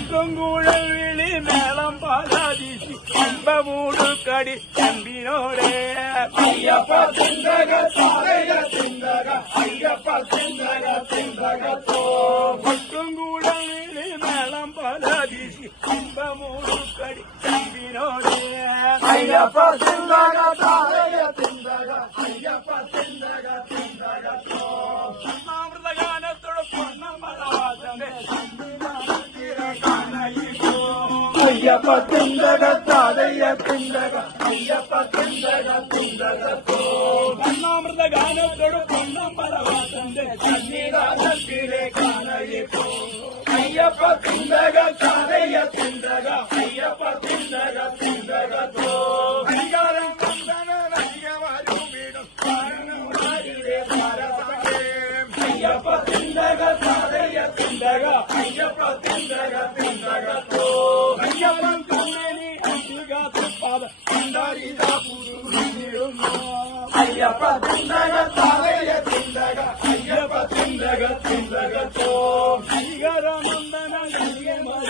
പത്തുംകൂഴവിളി മേളം പാലാതിശി അമ്പമൂട് കടി ചമ്പിനോടെ അയ്യപ്പ തിന്തക താരയ തിന്തക അയ്യപ്പ തിന്തക തിന്തകത്തോ പത്തുംകൂഴവിളി മേളം പാലാതിശി അമ്പമൂട് കടി ചമ്പിനോടെ അയ്യപ്പ തിന്തക താരയ തിന്തക അയ്യപ്പ തിന്തക തിന്തകത്തോ അമൃതഗാനത്തോട് പൊന്നമളവാസനെ അയ്യപ്പ തിന്തക താരയ തിന്തക അയ്യപ്പ തിന്തക തിന്തകത്തോ അമൃതഗാനത്തോട് പൊന്നമളവാസന്റെ സന്നിധാനത്തിലെ കാണയിപ്പോ അയ്യപ്പ തിന്തക താരയ തിന്തക അയ്യപ്പ തിന്തക തിന്തകത്തോ അധികാരം കണ്ടനീടും അയ്യപ്പ തിന്തക താരയ തിന്തക അയ്യപ്പ തിന്തക തിന്തകത്തോ അയ്യപ്പൻ കണ്ണനി അധികാരപ്പാത അയ്യപ്പ തിന്തക